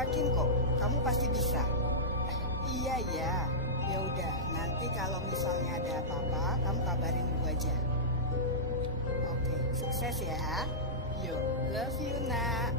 yakin kok, kamu pasti bisa. Iya ya, ya udah. Nanti kalau misalnya ada apa-apa, kamu kabarin ibu aja. Oke, sukses ya. Yo, love you nak.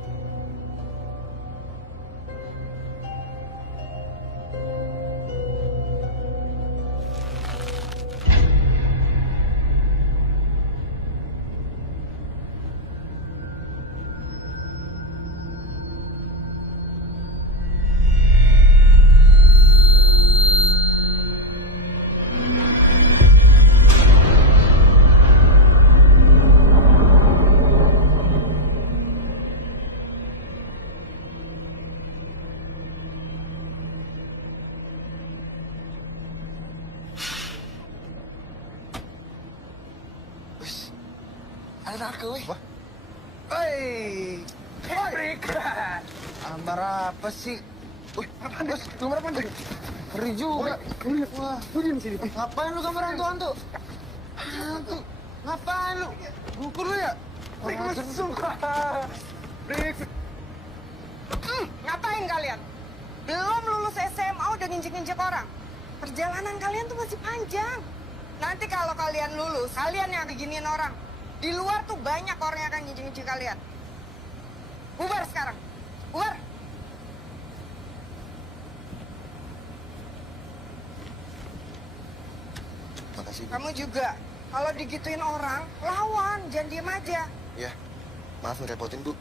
Ada aku, weh. Hei, Prik. Ambar apa sih? Wih, bos, gambar apa nih? Ngeri juga. Wah, Lu diam sini. ngapain lu gambar hantu-hantu? Hantu, ngapain lu? Gugur lu ya? Prik, mesum. Prik. Ngapain kalian? Belum lulus SMA udah nginjek-nginjek orang. Perjalanan kalian tuh masih panjang. Nanti kalau kalian lulus, kalian yang diginiin orang. Di luar tuh banyak orang yang akan nginjek-nginjek kalian. Bubar sekarang. Bubar. Makasih. Kamu juga. Kalau digituin orang, lawan. Jangan diem aja. Ya, maaf ngerepotin, Bu.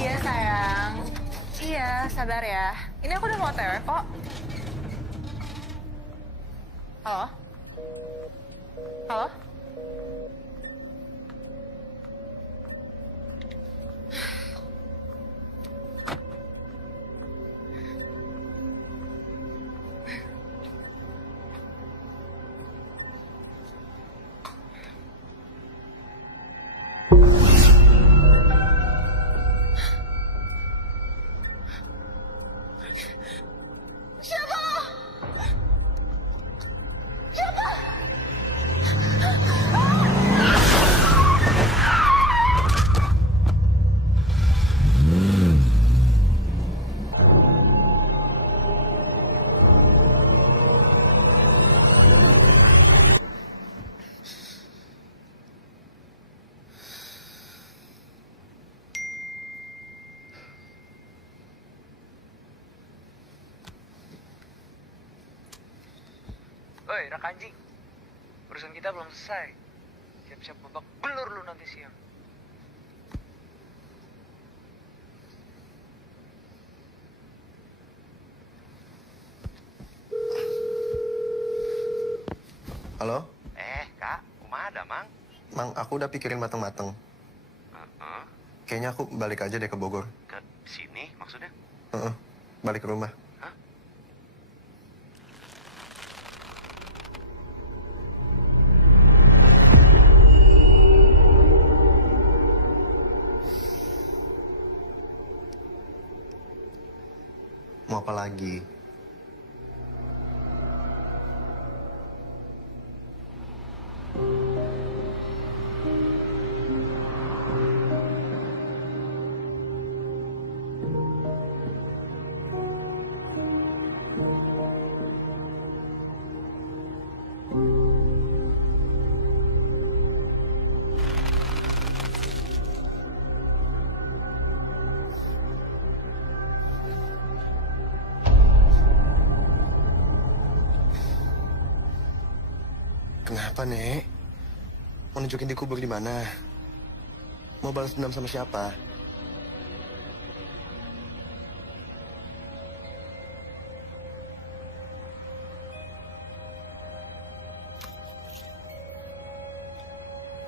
Iya sayang, iya sabar ya. Ini aku udah mau OTW kok. Halo? Halo? Siapa? Siapa? Oi, Rakanji. Urusan kita belum selesai. Siap-siap babak belur lu nanti siang. Halo? Kak, kumaha Mang? Mang, aku udah pikirin mateng-mateng. Kayaknya aku balik aja deh ke Bogor. Ke sini maksudnya? Balik ke rumah. Hah? Mau apa lagi? Kenapa, Nek? Mau nunjukin dikubur di mana? Mau balas dendam sama siapa?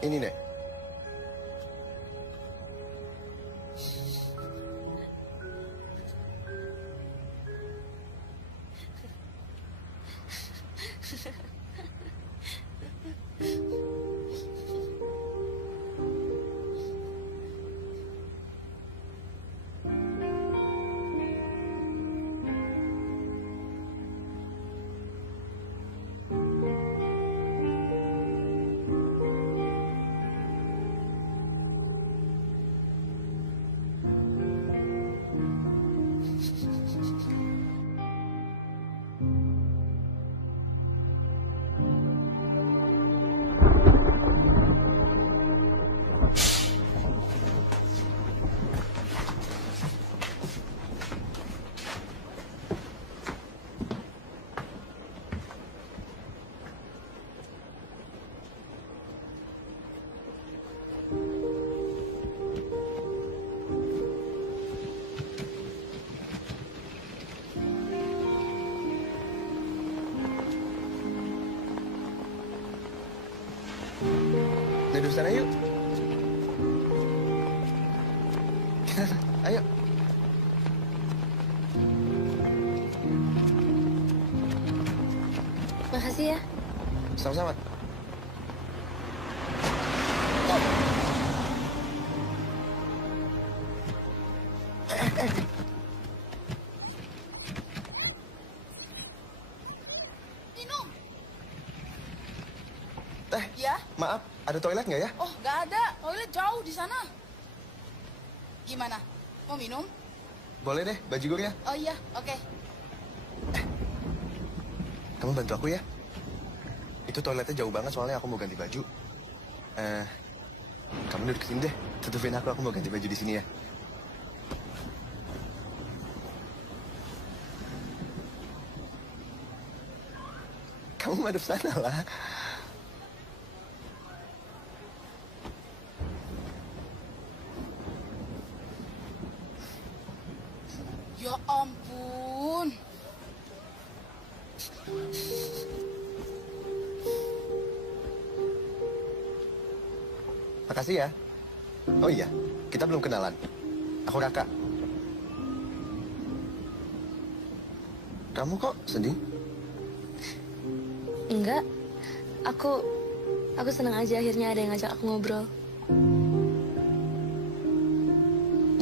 Ini, Nek. Duduk sana yuk. Ayo. Makasih ya. Sama-sama. Minum. Teh, Ya? maaf, ada toilet nggak ya? Oh, nggak ada. Toilet jauh di sana. Gimana? Mau minum? Boleh deh, bajigur ya. Oh iya, oke. Kamu bantu aku ya. Itu toiletnya jauh banget soalnya aku mau ganti baju. Kamu duduk sini deh. Tutupin aku mau ganti baju di sini ya. Kamu madep sana lah. Ya ampun. Makasih ya. Oh iya, kita belum kenalan. Aku Raka. Kamu kok sedih? Enggak. Aku senang aja akhirnya ada yang ngajak aku ngobrol.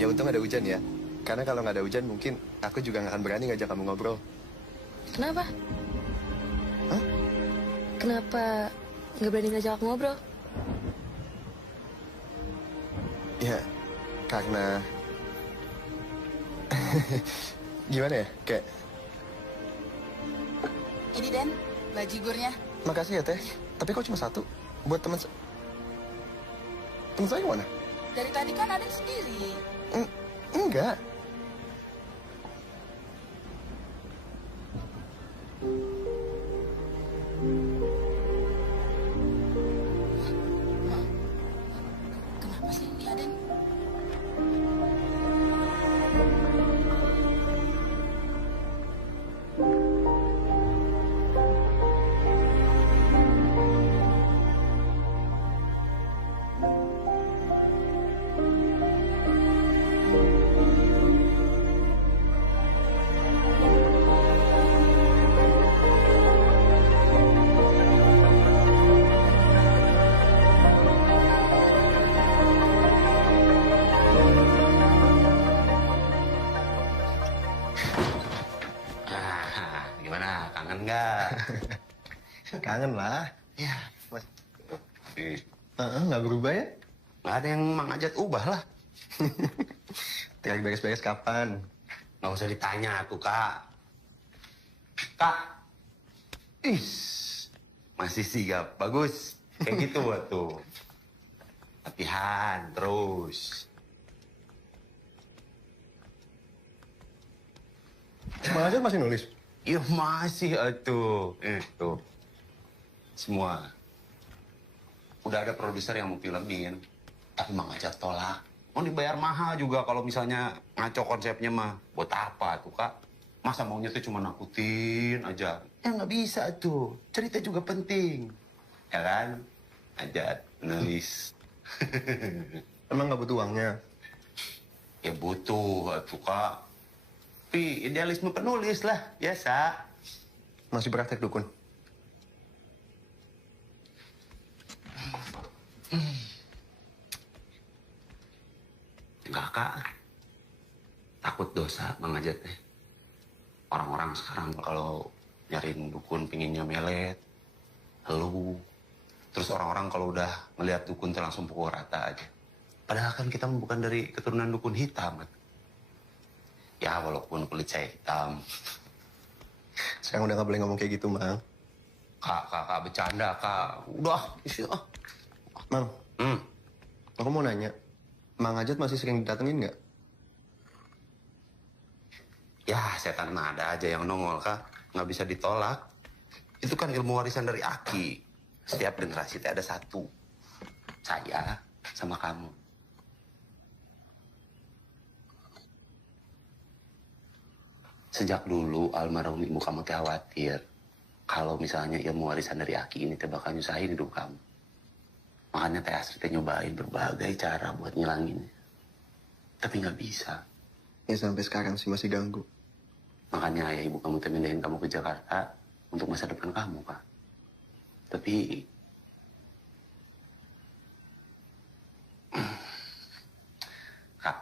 Ya untung ada hujan ya. Karena kalau nggak ada hujan mungkin aku juga nggak akan berani ngajak kamu ngobrol. Kenapa? Hah? Kenapa nggak berani ngajak aku ngobrol? Ya, karena... Gimana ya? Kayak... Ini Den, bajigurnya. Makasih ya, Teh. Tapi kok cuma satu? Buat teman... Teman saya mana? Dari tadi kan ada sendiri. Enggak. Gimana, kangen nggak? Kangen lah. Ya, Mas, eh, nggak berubah ya? nggak ada yang Mang Ajat ubah lah. Tinggal beres-beres kapan? Nggak usah ditanya tuh, Kak. Kak. Ih, masih sigap. Bagus. Kayak gitu tuh. Latihan terus. Mang Ajat masih nulis? Iya masih tuh. Tuh. Semua. Udah ada produser yang mau filmin. Tapi Mang Ajat tolak. Mau dibayar mahal juga kalau misalnya ngaco konsepnya mah. Buat apa tuh, Kak? Masa maunya tuh cuma nakutin aja. Ya nggak bisa tuh. Cerita juga penting. Ya kan? Ajat, nulis. Emang nggak butuh uangnya? Ya butuh tuh, Kak. Tapi idealisme penulis lah, biasa. Masih praktek dukun? Enggak, Kak. Takut dosa Mang Ajat teh. Orang-orang sekarang kalau nyariin dukun pinginnya melet, lu. Terus orang-orang kalau udah ngelihat dukun tuh langsung pukul rata aja. Padahal kan kita bukan dari keturunan dukun hitam. Ya walaupun kulit saya hitam. Sekarang udah nggak boleh ngomong kayak gitu, Mang. Kak, bercanda, Kak. Udah, isi ah. Mang, Hmm. aku mau nanya. Mang Ajat masih sering didatengin nggak? Ya, setan mah ada aja yang nongol, Kak. Nggak bisa ditolak. Itu kan ilmu warisan dari Aki. Setiap generasi ada satu. Saya sama kamu. Sejak dulu almarhum ibu kamu teh khawatir kalau misalnya ilmu warisan dari Aki ini teh bakal nyusahin hidup kamu. Makanya teh Astrid teh nyobain berbagai cara buat ngilanginnya. Tapi nggak bisa. Ya sampai sekarang sih masih ganggu. Makanya ayah ibu kamu teh mindahin kamu ke Jakarta untuk masa depan kamu, Kak. Tapi Kak,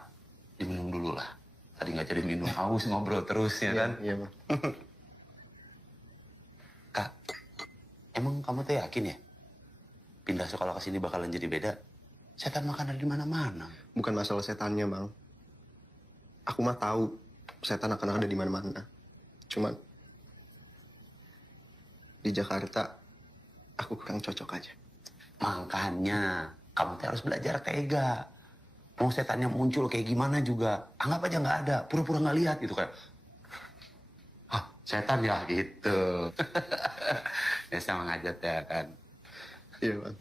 diminum dulu lah. Tadi nggak jadi minum, haus ngobrol terus ya kan? Iya, Mang. Kak, emang kamu tuh yakin ya? Pindah sekolah ke sini bakalan jadi beda? Setan makan ada di mana-mana. Bukan masalah setannya, Mang. Aku mah tahu setan akan ada di mana-mana. Cuman di Jakarta aku kurang cocok aja. Makanya kamu tuh harus belajar tega. Mau setannya muncul kayak gimana juga, anggap aja nggak ada, pura-pura nggak lihat gitu kayak. Ah, setan ya gitu. Ya sama ngajat ya kan. Iya, Bang.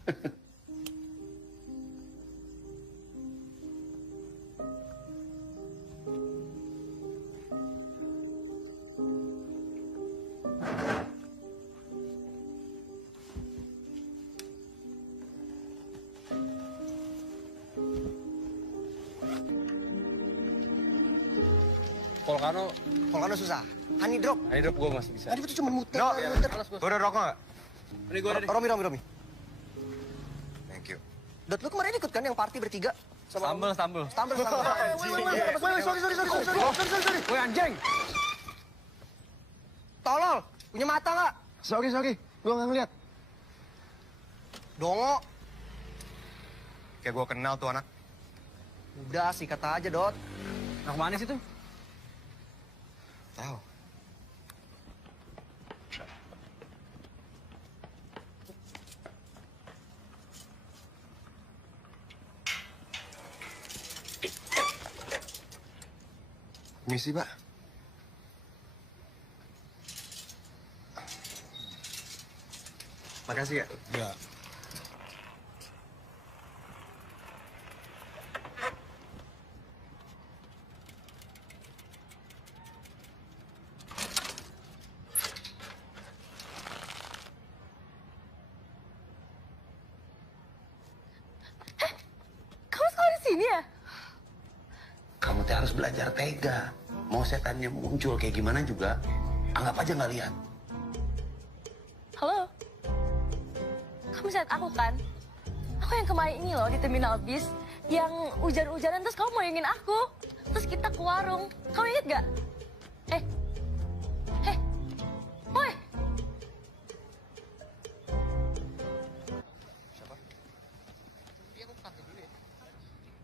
Volcano susah. Honey drop. Ini drop gue masih bisa. Tadi itu cuma muter. No, muter. Gue udah rokok nggak? Ini gue ada deh. Romi. Thank you. Dot, lu kemarin ikut kan yang party bertiga? Sambel. Stumble. Sorry. Woi, anjing! Tolol. Punya mata nggak? Sorry. Gue nggak ngeliat. Dongo. Kayak gue kenal tuh anak. Udah, sih kata aja, Dot. Nah, kemana sih tuh? Tahu. Misi, Pak. Makasih ya. Ya. Kamu sekolah di sini ya? Kamu tuh harus belajar tega. Mau setannya muncul kayak gimana juga, anggap aja nggak lihat. Halo? Kamu lihat aku kan? Aku yang kemarin ini loh di terminal bis. Yang hujan-hujanan terus kamu moyongin aku. Terus kita ke warung. Kamu inget gak?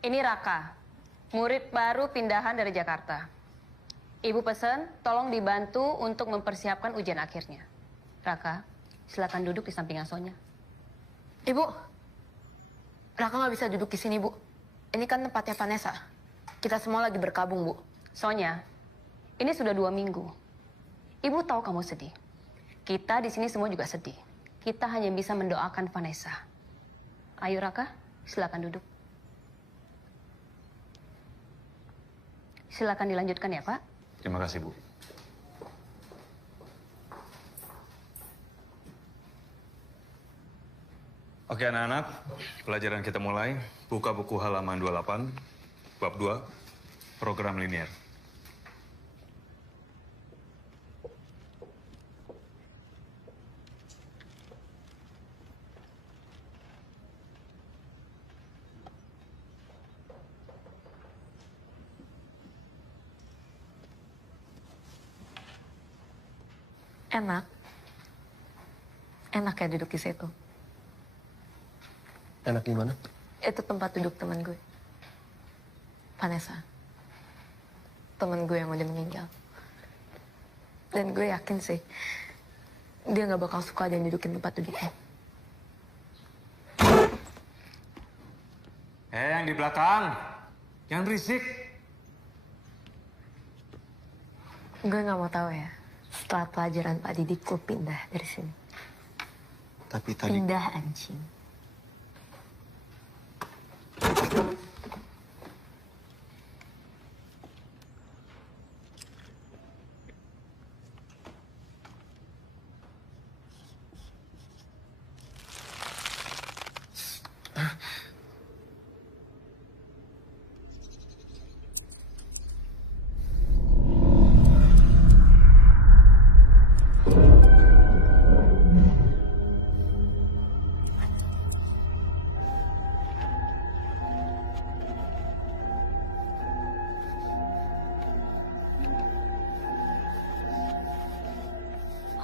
Ini Raka, murid baru pindahan dari Jakarta. Ibu pesen, tolong dibantu untuk mempersiapkan ujian akhirnya. Raka, silakan duduk di samping Sonya. Ibu, Raka nggak bisa duduk di sini, Bu. Ini kan tempatnya Vanessa. Kita semua lagi berkabung, Bu. Sonya, ini sudah 2 minggu. Ibu tahu kamu sedih. Kita di sini semua juga sedih. Kita hanya bisa mendoakan Vanessa. Ayo Raka, silakan duduk. Silakan dilanjutkan ya, Pak. Terima kasih, Bu. Oke anak-anak, pelajaran kita mulai. Buka buku halaman 28, bab 2, program linier. Enak. Enak ya duduk di situ. Enak gimana? Itu tempat duduk teman gue. Vanessa. Teman gue yang udah meninggal. Dan gue yakin sih, dia nggak bakal suka ada yang dudukin tempat duduknya. Yang di belakang, jangan berisik. Gue nggak mau tahu ya. Setelah pelajaran Pak Didik, gue pindah dari sini. Tapi tadi... Pindah anjing.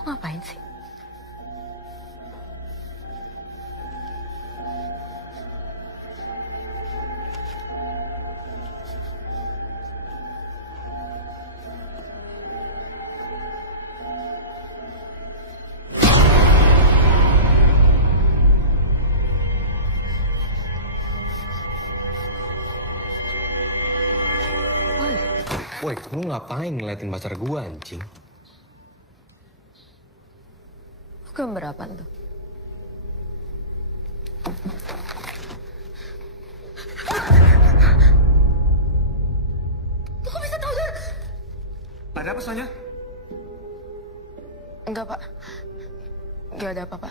Lo ngapain sih? Woi, lu ngapain ngeliatin pacar gua, anjing? Lu gambar apaan tuh? Lu kok bisa tahu, Dad? Ada apa, Sonya? Enggak, Pak. Enggak ada apa-apa.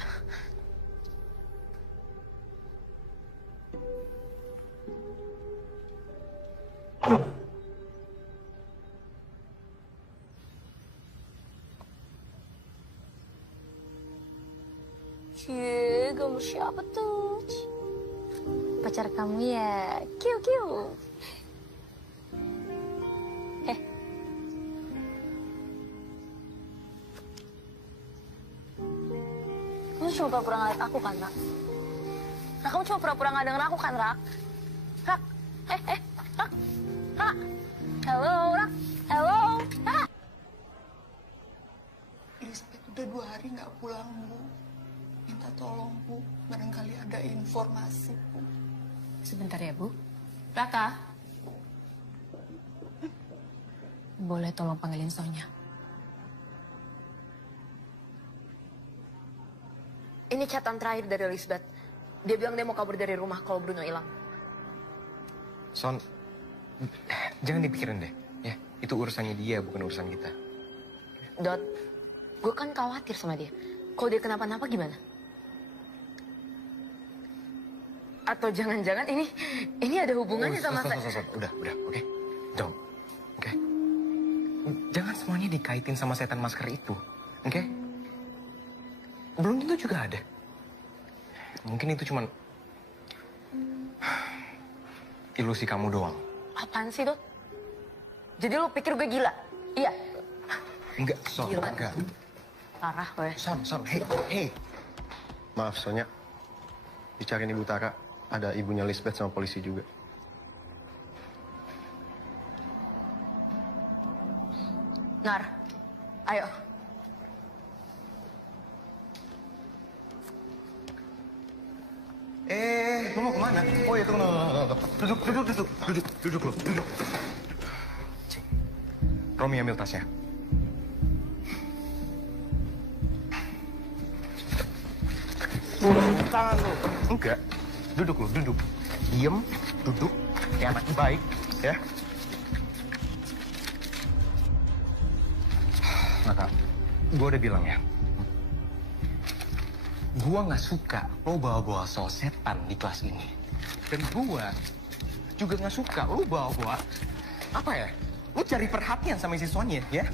Cie, gambar siapa tuh? Pacar kamu ya? Kiu. Kamu cuma pura-pura ngeliat aku kan, Rak? Rak, kamu cuma pura-pura nggak denger aku kan, Rak? Rak, Rak, Rak. Halo, Rak. Halo, Rak. Lisbeth udah 2 hari nggak pulang, Bu. Minta tolong, Bu. Barangkali ada informasi, Bu. Sebentar ya, Bu. Raka. Boleh tolong panggilin Sonya? Ini catatan terakhir dari Lisbeth. Dia bilang dia mau kabur dari rumah kalau Bruno hilang. Son, jangan dipikirin deh. Ya, itu urusannya dia, bukan urusan kita. Dot, gue kan khawatir sama dia. Kalau dia kenapa-napa gimana? Atau jangan-jangan ini ada hubungannya sama saya? Udah, oke? Don't, oke? Jangan semuanya dikaitin sama setan masker itu, oke? Belum tentu juga ada. Mungkin itu cuman ilusi kamu doang. Apaan sih, Dot? Jadi lo pikir gue gila? Iya. Enggak, Son, Gila. enggak. Parah, gue. Son, hey. Maaf, Sonya. Dicariin Ibu Tara. Ada ibunya Lisbeth sama polisi juga. Nar, ayo. Lu mau kemana? Oh ya, tunggu. Duduk lu, duduk. Cing. Romi ambil tasnya. Tangan lu. Enggak. Duduk lu, duduk. Diem, duduk. Kayak anak baik, ya. Nggak, gue udah bilang ya. Gue nggak suka lo bawa-bawa soal setan di kelas ini. Dan gue juga nggak suka lo bawa-bawa, apa ya, lo cari perhatian sama siswanya, ya.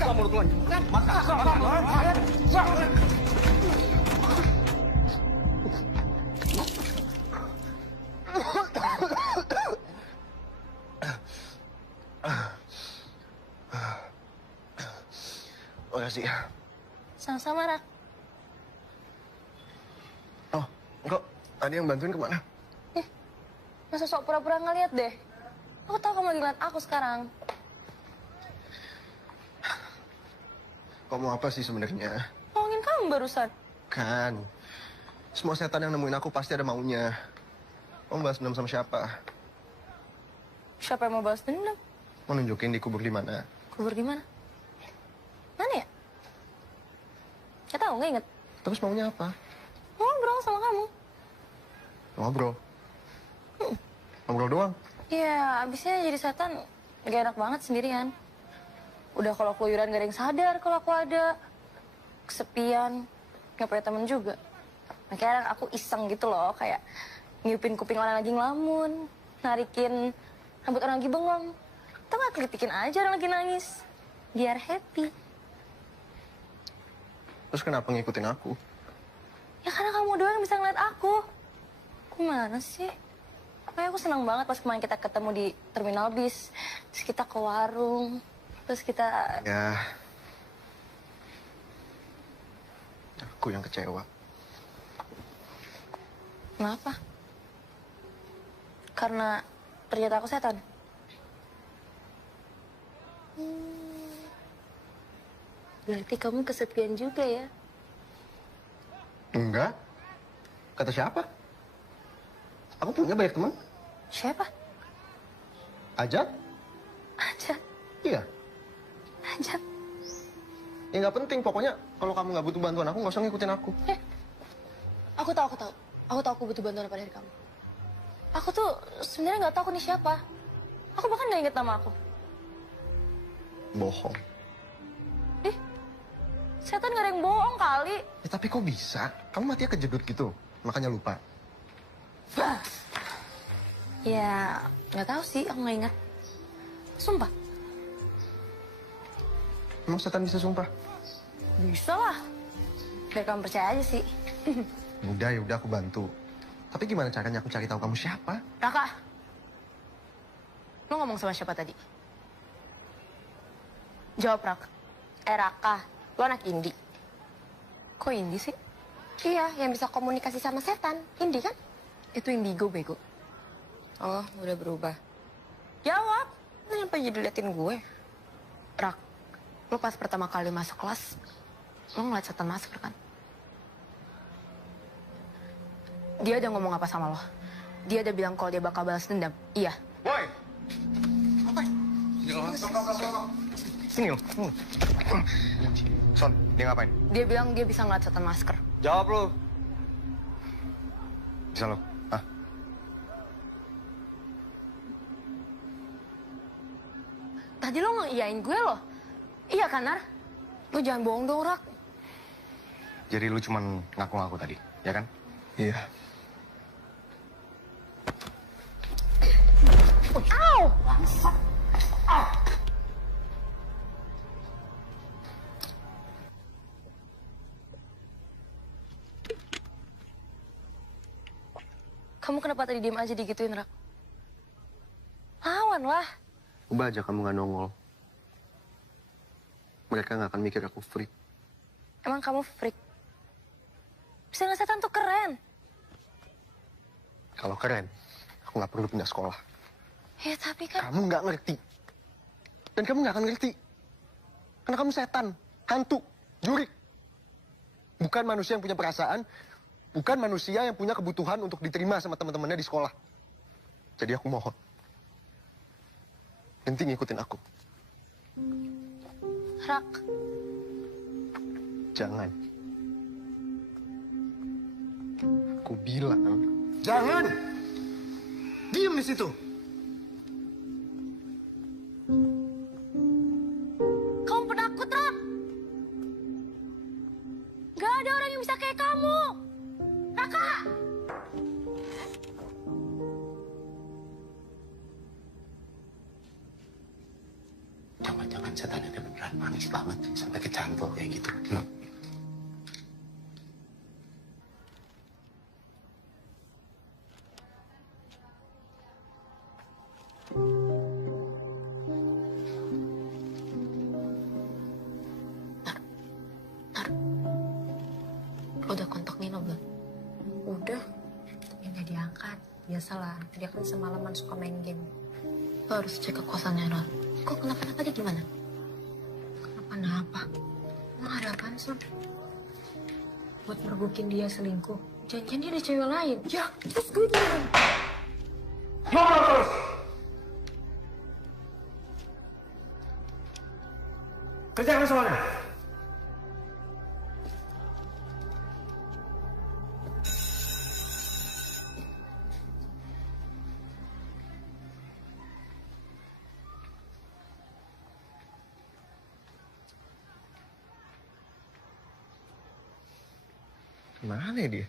Kalau menurut lo, makasih. Sama-sama, Rak. Oh, kok tadi yang bantuin kemana? Masa sok pura-pura ngeliat deh. Aku tahu kamu lagi ngeliat aku sekarang. Kok mau apa sih sebenarnya? Ngomongin kamu barusan. Kan, semua setan yang nemuin aku pasti ada maunya. Kamu bahas dendam sama siapa? Siapa yang mau balas dendam? Mau nunjukin dikubur di mana? Kubur di mana? Mana ya? Gak tahu, nggak inget. Terus maunya apa? Ngobrol sama kamu. Ngobrol. Ngobrol doang. Iya, abisnya jadi setan gak enak banget sendirian. Udah kalau keluyuran gak ada yang sadar kalau aku ada. Kesepian, gak punya temen juga. Makanya aku iseng gitu loh, kayak ngiupin kuping orang lagi ngelamun, narikin rambut orang lagi bengong. Atau gak kelitikin aja orang lagi nangis. Biar happy. Terus kenapa ngikutin aku? Ya karena kamu doang yang bisa ngeliat aku. Gimana sih? Makanya aku senang banget pas kemarin kita ketemu di terminal bis. Terus kita ke warung. Terus kita... Ya... Aku yang kecewa. Kenapa? Karena ternyata aku setan. Berarti kamu kesepian juga ya? Enggak. Kata siapa? Aku punya banyak teman. Siapa? Ajat? Ajat? Iya. Ajat? Ya nggak penting, pokoknya kalau kamu nggak butuh bantuan aku, nggak usah ngikutin aku. Aku tahu. Aku tahu aku butuh bantuan apa dari kamu. Aku tuh sebenarnya nggak tahu aku nih siapa. Aku bahkan nggak inget nama aku. Bohong. Setan gak ada yang bohong kali. Ya, tapi kok bisa? Kamu matinya kejedut gitu, makanya lupa. Ya, nggak tahu sih, aku nggak ingat. Sumpah. Emang setan bisa sumpah? Bisa lah. Biar kamu percaya aja sih. Ya udah aku bantu. Tapi gimana caranya aku cari tahu kamu siapa? Raka. Lo ngomong sama siapa tadi? Jawab, Raka. Raka. Lo anak Indi. Kok Indi sih? Iya, yang bisa komunikasi sama setan. Indi kan? Itu Indigo, bego. Oh, udah berubah. Jawab. Lo nyampe jadi liatin gue. Rak, lo pas pertama kali masuk kelas, lo ngeliat setan masuk kan? Dia udah ngomong apa sama lo? Dia udah bilang kalau dia bakal balas dendam. Iya. Boy! Apa? Sini lo. Son, dia ngapain? Dia bilang dia bisa ngeliat setan masker. Jawab lo. Bisa lo? Hah? Tadi lo ngeiyain gue loh. Iya kan, Nar? Lo jangan bohong dong, Rak. Jadi lu cuman ngaku-ngaku tadi, ya kan? Iya. Au! Bangsat. Au! Kamu kenapa tadi diem aja digituin, Rak? Lawan lah. Coba aja kamu nggak nongol. Mereka nggak akan mikir aku freak. Emang kamu freak? Bisa ngeliat setan tuh keren. Kalau keren, aku nggak perlu pindah sekolah. Ya tapi kan... Kamu nggak ngerti. Dan kamu nggak akan ngerti. Karena kamu setan, hantu, jurik. Bukan manusia yang punya perasaan, bukan manusia yang punya kebutuhan untuk diterima sama teman-temannya di sekolah. Jadi aku mohon, berhenti ngikutin aku. Rak, Jangan. Aku bilang, jangan! Diam di situ! kamu penakut, Rak. Gak ada orang yang bisa kayak kamu. Raka! Jangan-jangan setan itu beneran manis banget sampai kecantol kayak gitu. Lo udah kontak Nino belum? Udah. Tapi nggak diangkat. Biasalah, dia kan semalaman suka main game. Lo harus cek ke kosannya, Ron. Kok kenapa-napa dia gimana? Kenapa-napa? Emang ada apaan sih? Buat mergokin dia selingkuh. Jangan-jangan dia ada cewek lain. Ya, terus gue gimana? Ngomong terus! Kerjakan soalnya. Mana ya dia?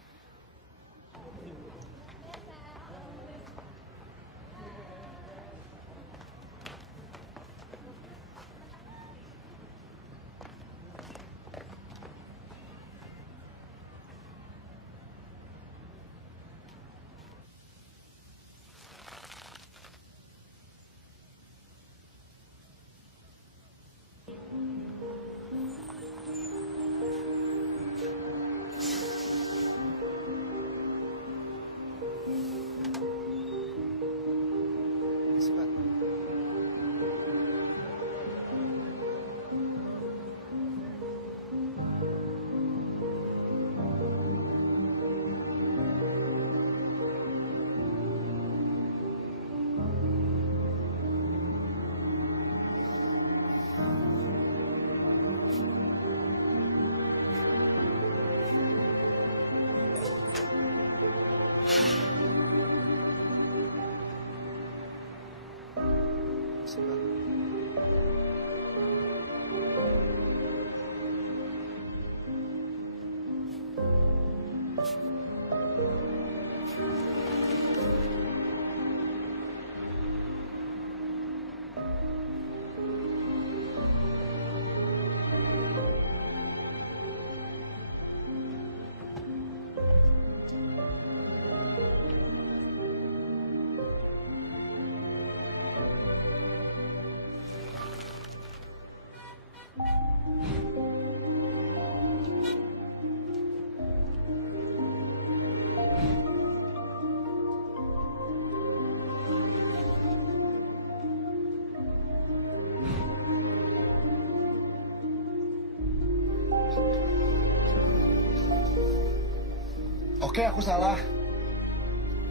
Oke, aku salah.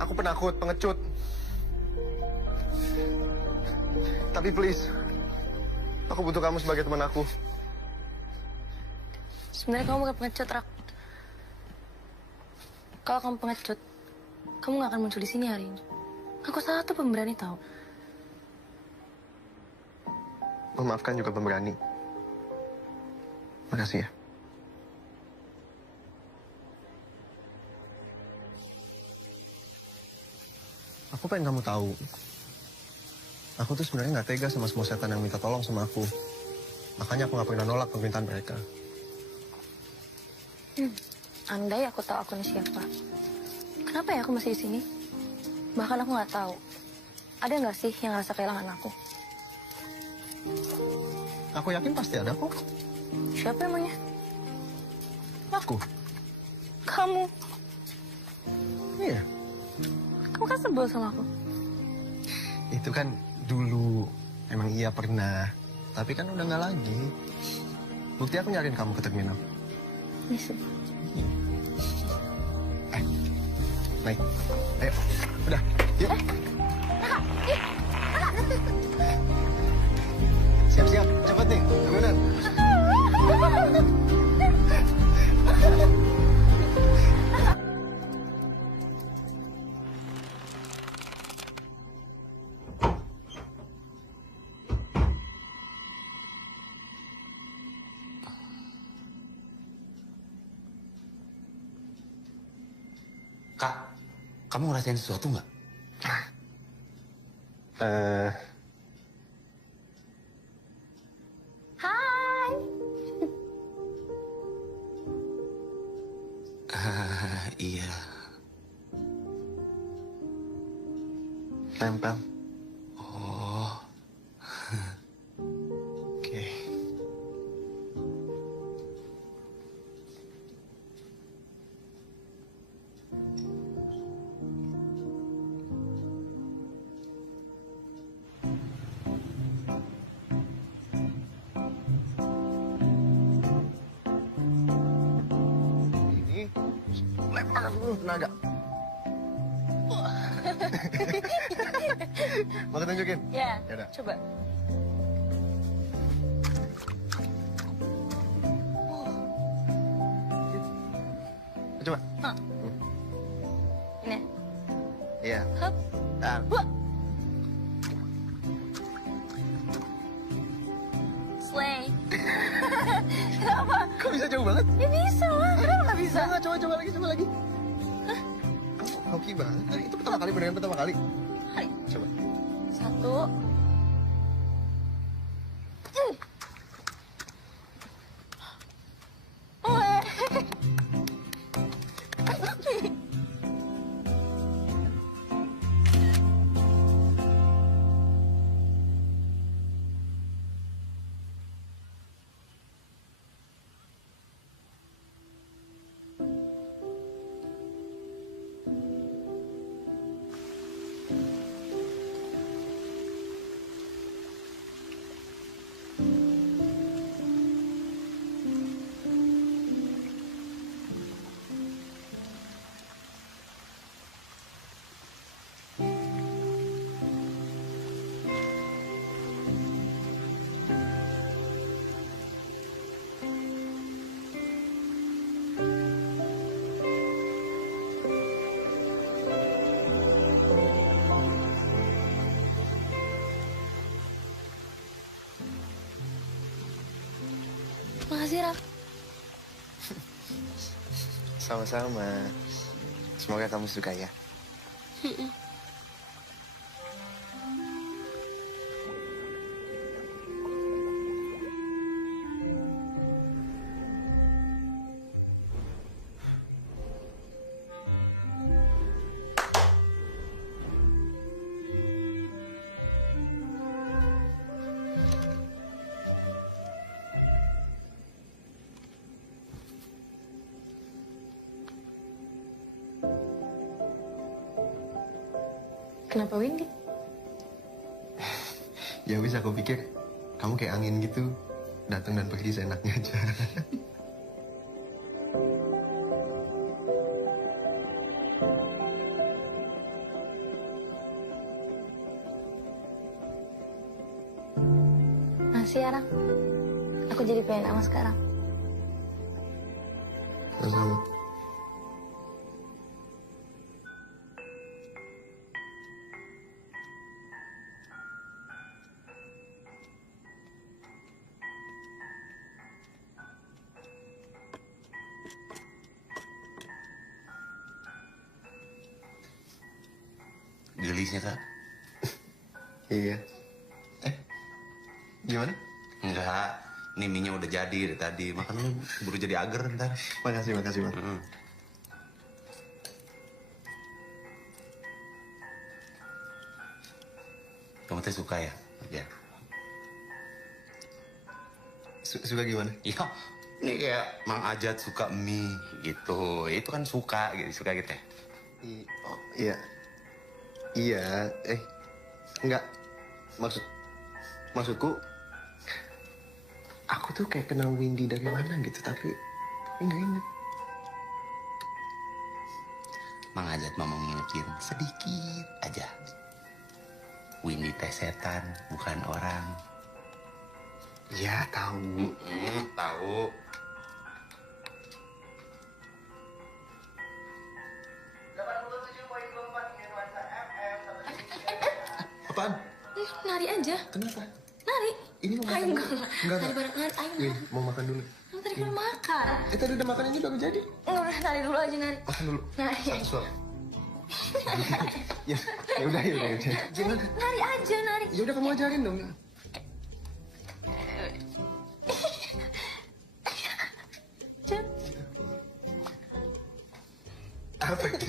Aku penakut, pengecut. Tapi please, aku butuh kamu sebagai teman aku. Sebenarnya kamu bukan pengecut, Rak. Kalau kamu pengecut, kamu gak akan muncul di sini hari ini. Aku salah tuh pemberani tahu. Memaafkan juga pemberani. Makasih ya. Aku pengen kamu tahu. Aku tuh sebenarnya nggak tega sama semua setan yang minta tolong sama aku. Makanya aku nggak pernah nolak permintaan mereka. Andai aku tahu akunnya siapa. Kenapa ya aku masih di sini? Bahkan aku nggak tahu. Ada nggak sih yang ngerasa kehilangan aku? Aku yakin pasti ada kok. Siapa emangnya? Aku. Kamu. Iya. Kamu kan sebel sama aku. Itu kan dulu. Emang iya pernah. Tapi kan udah nggak lagi. Bukti aku nyariin kamu ke terminal. Bisa. Naik. Ayo. Udah. Yuk. Siap-siap. Cepet nih. Turunan. Kak, kamu ngerasain sesuatu nggak? Hai. Iya. Tempel. Oh. Oke. Ini lempar dulu tenaga. Mau kita tunjukin? Ya, Yaudah. coba. Coba. Ini. Iya. Hup. Dan. Slay. Kenapa? Kok bisa jauh banget? Ya bisa lah. Kenapa nggak bisa? Nggak, coba lagi, coba lagi. Hoki banget. Itu pertama kali, beneran pertama kali. Hai. Coba. 1. Weh. Makasih, Raf. Sama-sama. Semoga kamu suka ya. Kenapa Windy? Ya wis, aku pikir kamu kayak angin gitu. Datang dan pergi seenaknya aja. Masih ya, Raf. Aku jadi pengen sama sekarang. Sama-sama. Gelisnya, Kak? Iya. Gimana? Enggak. Ini mie-nya udah jadi dari tadi. Makannya baru jadi agar ntar. Makasih, Bang. Kamu teh suka ya? Ya. Suka gimana? Iya. Ini kayak Mang Ajat suka mie gitu. Itu kan suka gitu ya. Oh, iya. Iya, enggak. Maksudku Aku tuh kayak kenal Windy dari mana gitu, tapi nggak inget. Mang Ajat mama ngingetin sedikit aja. Windy teh setan, bukan orang. Ya, tahu. Tahu. Apaan? Nari aja. Kenapa? Nari. Ini mau makan Ayo, dulu? enggak. Enggak. Nari bareng, nari. Ayo, Win, nari. mau makan dulu. Tadi kan makan. Tadi udah makan ini baru jadi. Enggak, udah nari dulu aja, nari. Makan dulu. Nari. Satu suap. Ya udah. Jangan. Nari aja, nari. Ya udah kamu ajarin dong. Apa ini?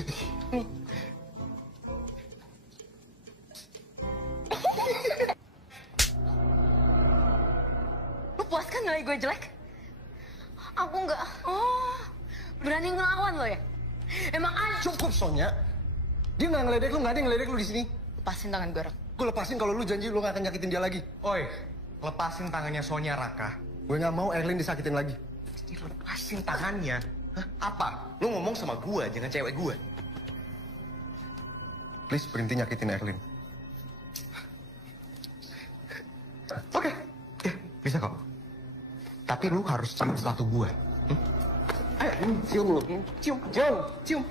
Lu puas kan nilai gue jelek? Aku enggak. Oh, berani ngelawan lo ya? Emang Cukup, Sonya. Dia nggak ngeledek lu, nggak ada yang ngeledek lu di sini. lepasin tangan gue, Rak. Gue lepasin kalau lu janji lu nggak akan nyakitin dia lagi. Oi, lepasin tangannya Sonya, Raka. Gue nggak mau Erlin disakitin lagi. Jadi lepasin tangannya. Hah? Apa? Lu ngomong sama gua, jangan cewek gua. Please berhenti nyakitin Erlin. Oke, ya bisa kok. Tapi lu harus cium sepatu gua. Ayo, cium lu. Cium.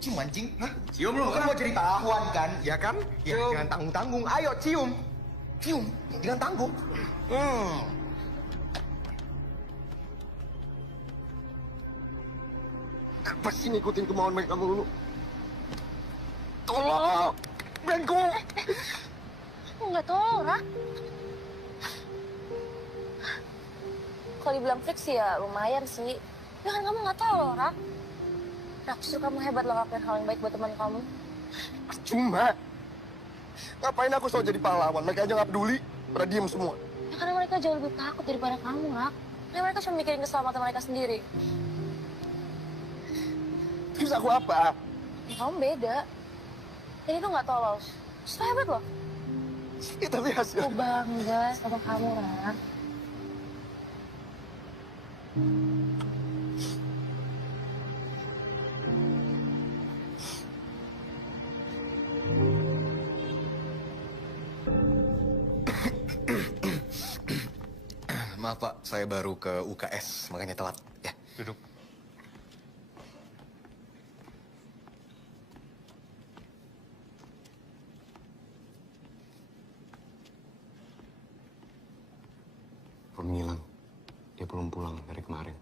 Cium anjing. Hah? Cium lu. Lu kan mau jadi pahlawan kan? Ya kan? Ya, Cium. jangan tanggung-tanggung. Ayo cium. Cium. Jangan tanggung. Apa sih ngikutin kemauan mereka mulu? Tolong! Bengko! Aku nggak tahu, Rak. Kalau dibilang fix sih ya lumayan sih. Ya kan kamu nggak tahu loh, Rak. Rak, justru kamu hebat loh ngelakuin hal yang baik buat teman kamu. Cuma, ngapain aku soal jadi pahlawan? Mereka aja nggak peduli, pada diem semua. Ya karena mereka jauh lebih takut daripada kamu, Rak. Ya, mereka cuma mikirin keselamatan mereka sendiri. Terus aku apa? Ya, kamu beda. Jadi tuh nggak tahu loh. Justru hebat loh. Ya, tapi hasil... Aku bangga sama kamu, Rak. Maaf Pak, saya baru ke UKS, makanya telat. Ya, duduk. Romi hilang. Dia belum pulang dari kemarin.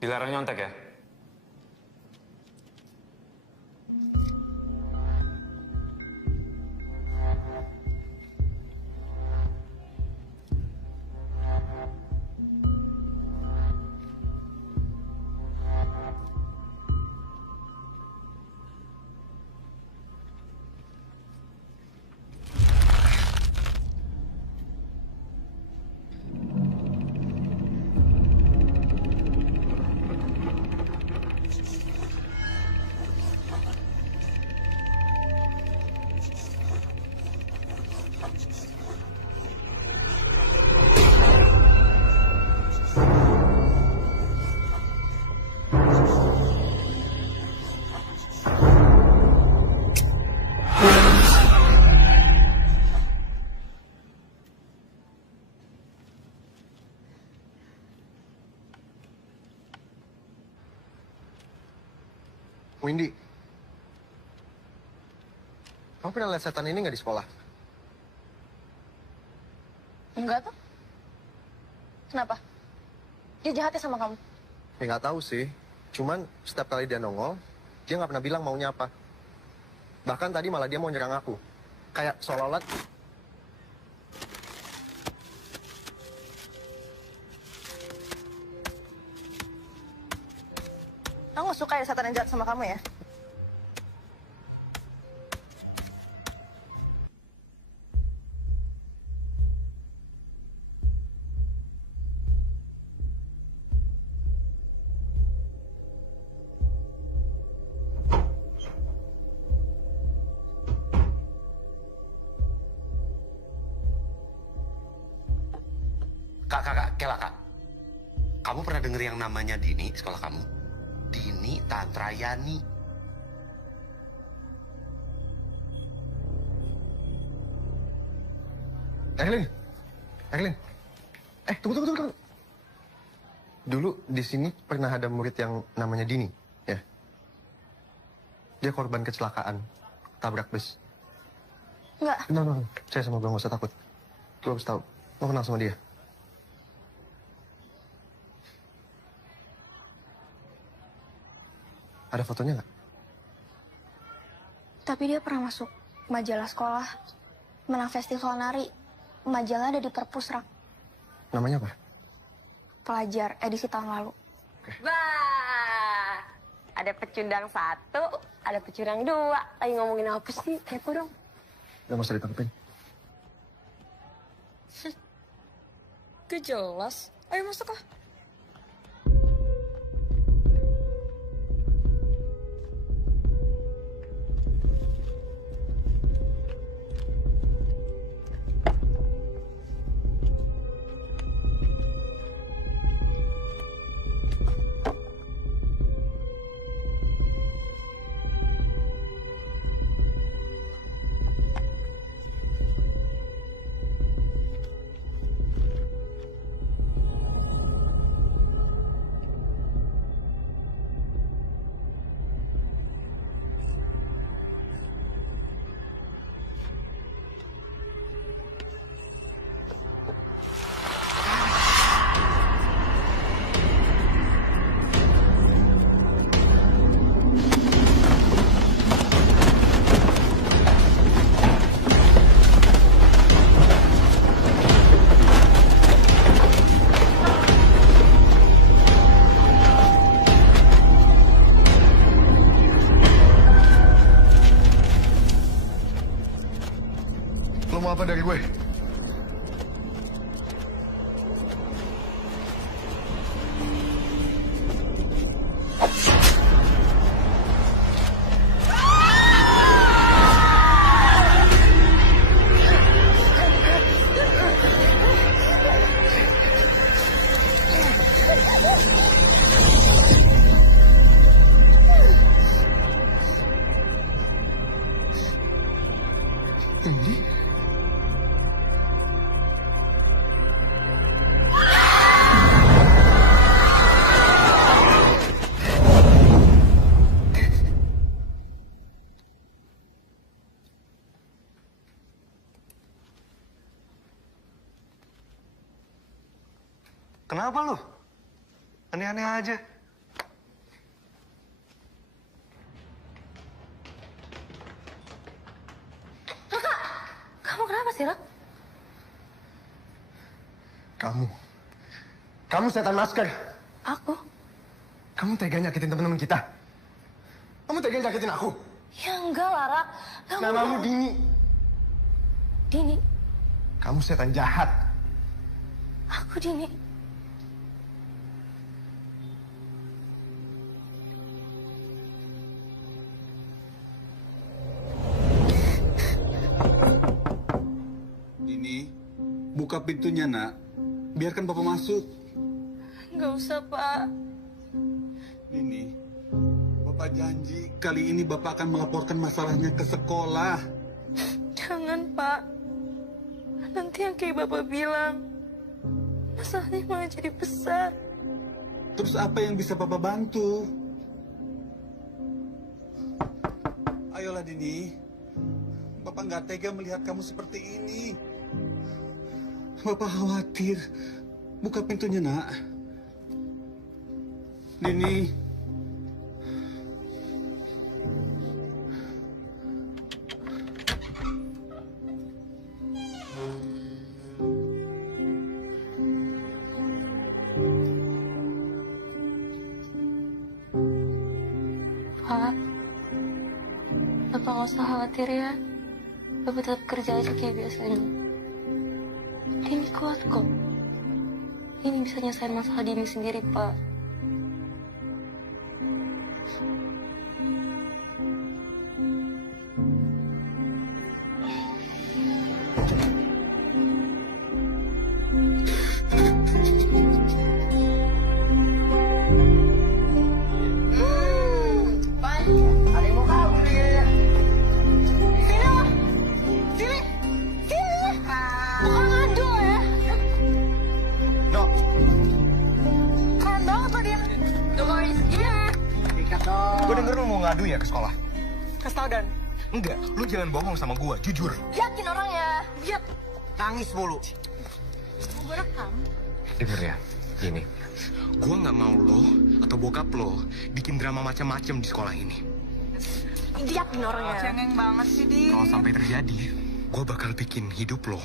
Dilarang nyontek ya? Windy, kamu pernah lihat setan ini nggak di sekolah? Enggak tuh. Kenapa? Dia jahatnya sama kamu? Ya nggak tahu sih. Cuman setiap kali dia nongol, dia nggak pernah bilang maunya apa. Bahkan tadi malah dia mau nyerang aku. Kayak seolah-olah... Aku suka ya setan yang jahat sama kamu ya. Kak, Kela, Kak. Kamu pernah denger yang namanya Dini di sekolah kamu? Dini Tantrayani. Evelyn. Tunggu. Dulu di sini pernah ada murid yang namanya Dini, ya. Dia korban kecelakaan, tabrak bus. Enggak. No. Saya sama gue nggak usah takut. Gue harus tahu. Lo kenal sama dia? Ada fotonya nggak? Tapi dia pernah masuk majalah sekolah, menang festival nari. Majalah ada di perpusrak. Namanya apa? Pelajar edisi tahun lalu. Wah, ada pecundang 1, ada pecundang 2. Lagi ngomongin apa sih? Kepo dong. Udah nggak usah ditangkepin. Gak jelas. Ayo masuk ah. Lo mau apa dari gue? Ini? Kenapa lu? Aneh-aneh aja. Kamu kenapa sih, Rak? Kamu setan masker. Aku? Kamu tega nyakitin teman-teman kita. Kamu tega nyakitin aku. Ya enggak lah, Rak. Namamu Dini. Dini? Kamu setan jahat. Aku Dini. Dini, buka pintunya, Nak. Biarkan Bapak masuk. Nggak usah, Pak. Dini, Bapak janji kali ini Bapak akan melaporkan masalahnya ke sekolah. Jangan, Pak. Nanti yang kayak Bapak bilang, masalahnya malah jadi besar. Terus apa yang bisa Bapak bantu? Ayolah, Dini. Bapak nggak tega melihat kamu seperti ini. Bapak khawatir. Buka pintunya, Nak. Dini. Pak, Bapak nggak usah khawatir ya. Bapak tetap kerja aja kayak biasanya. Dini kuat kok. Ini bisa nyelesain masalah Dini sendiri, Pak. Ada yang mau kabur nih. Sini lo. Sini. Sini. Bukan ngadu ya. No. Keren banget lo dia. Iya. Dikat dong. Gue denger lu mau ngadu ya ke sekolah? Kasih tau Dan. Enggak, lu jangan bohong sama gue, jujur. Yakin orangnya. Lihat. Nangis mulu. Mau gue rekam. Dengar ya, gini. Gue nggak mau lo atau bokap lo bikin drama macam-macam di sekolah ini. Yakin orangnya. Cengeng banget sih, Di. Kalau sampai terjadi, gue bakal bikin hidup lo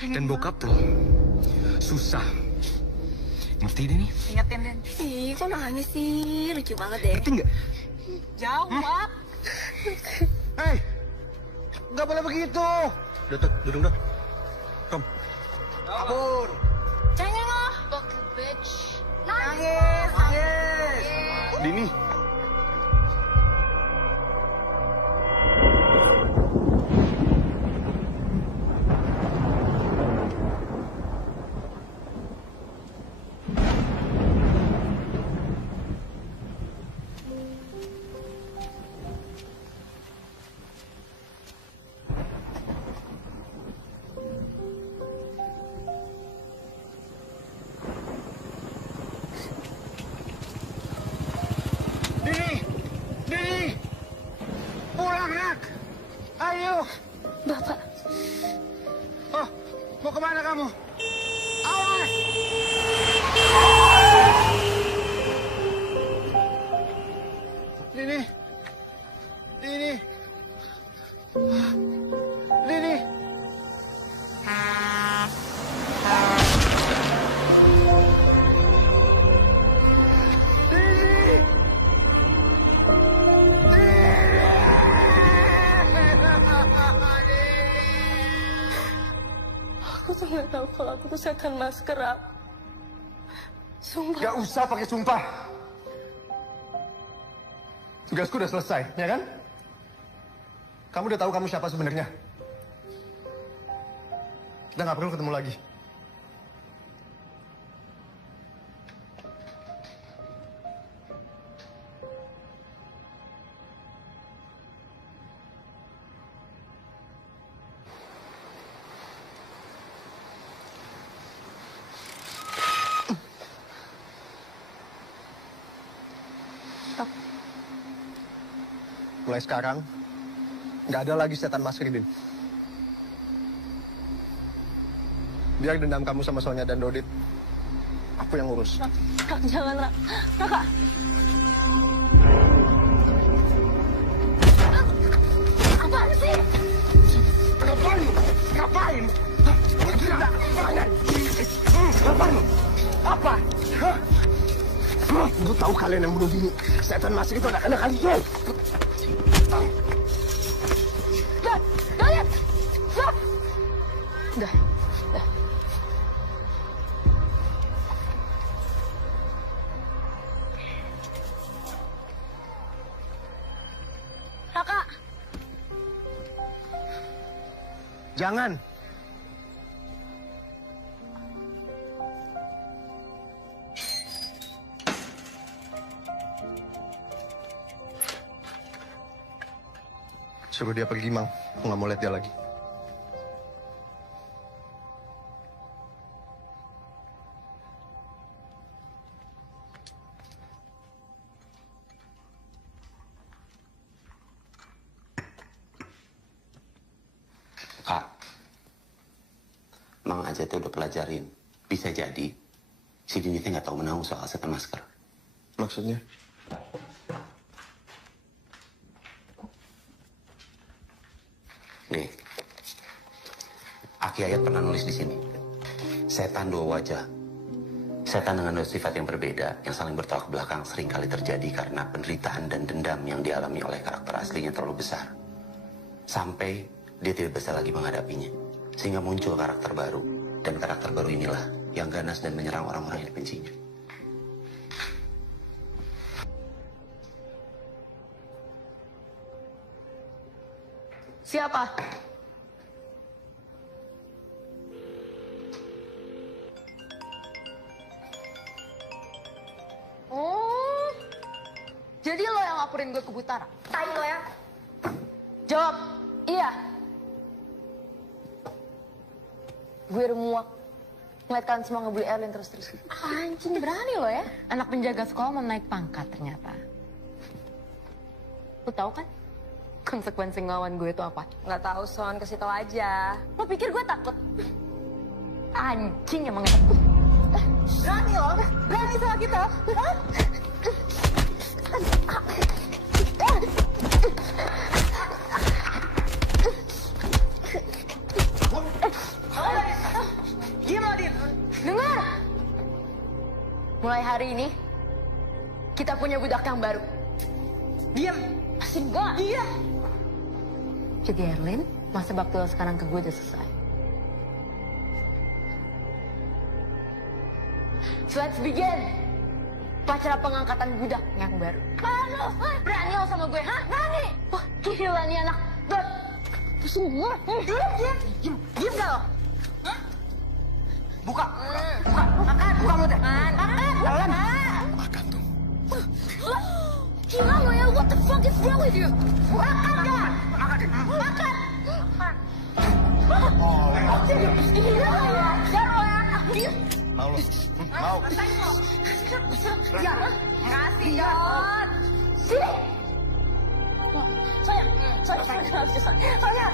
dan bokap lo susah. Ngerti deh nih? Ingetin, Den. Ih, kok nangis sih? Lucu banget deh. Ngerti nggak? Jawab. Hei, nggak boleh begitu. Udah tuh, duduk dong. Kom. Kabur. Cengeng lo. Fuck you, bitch. Nangis. Nangis. Dini. Dini. Dini. Pulang, Nak. Ayo. Bapak, Oh, mau kemana kamu? Awas. Dini. Dini. Dini. Dini. aku tuh nggak tahu kalau aku tuh setan masker. Sumpah. Gak usah pakai sumpah. Tugasku udah selesai, ya kan? Kamu udah tahu kamu siapa sebenarnya. Kita nggak perlu ketemu lagi. Mulai sekarang, nggak ada lagi setan masker, Din. Biar dendam kamu sama Sonya dan Dodit, aku yang ngurus. Rak, jangan, Rak. Raka. Apaan sih? Ngapain? Ngapain? Gila. Ngapain? Apa? Hah? Gue tahu kalian yang bunuh Dini. Setan masker itu anak-anak kalian. Lihat! Stop! Udah. Raka. Jangan. Suruh dia pergi, Mang. Aku nggak mau lihat dia lagi. Kak, aja tuh udah pelajarin. Bisa jadi si Dini teh nggak tahu menahu soal setan masker. Maksudnya? Nih, Aki Ayat pernah nulis di sini. Setan dua wajah. Setan dengan dua sifat yang berbeda, yang saling bertolak belakang seringkali terjadi karena penderitaan dan dendam yang dialami oleh karakter aslinya terlalu besar. Sampai dia tidak bisa lagi menghadapinya. Sehingga muncul karakter baru. Dan karakter baru inilah yang ganas dan menyerang orang-orang yang dibencinya. Siapa? Oh, jadi lo yang laporin gue ke Butara? Tai lo ya? Jawab, iya. Gue udah muak ngeliat kalian semua ngebully Erlin terus-terus. Anjing, berani lo ya? Anak penjaga sekolah mau naik pangkat ternyata. Lo tau kan konsekuensi ngelawan gue itu apa? Nggak tahu, Son. Kasih tau aja. Lo pikir gue takut? Anjing emang. Berani lo? Berani sama kita? Diam, Din. Dengar! Mulai hari ini, kita punya budak yang baru. Diam. Masih enggak? Diam. Jadi Erlin, masa bakti lo sekarang ke gue udah selesai. So let's begin. Upacara pengangkatan budak yang baru. Aduh, berani lo sama gue, hah? Berani? Wah, gila nih anak. Semua. Diam gak lo? Hah? Buka. Makan. Buka mulutnya. Makan. Makan tuh. Gila lo ya, what the fuck is wrong with you? Makan gak? Makan. Gila lo ya, jaro ya. Mau lo? Mau? Ya, Kasih, Jod. Sini. Soalnya.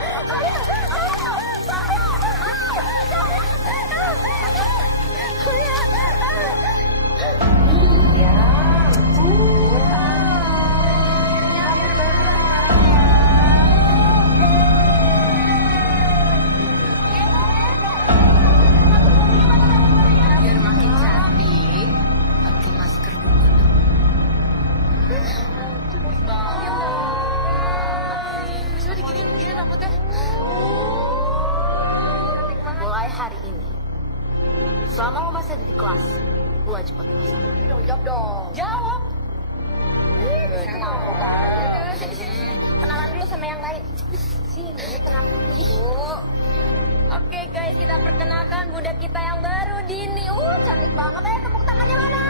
Biar makin cantik, pakai masker dulu. Bisa diginiin rambutnya. Mulai hari ini, selama lo masih ada di kelas, lo wajib pakai masker. Jawab dong. Jawab. Kenalan dulu sama yang lain. Sini, kenalan dulu. Oke guys, kita perkenalkan budak kita yang baru, Dini. Cantik banget ya, tepuk tangannya mana?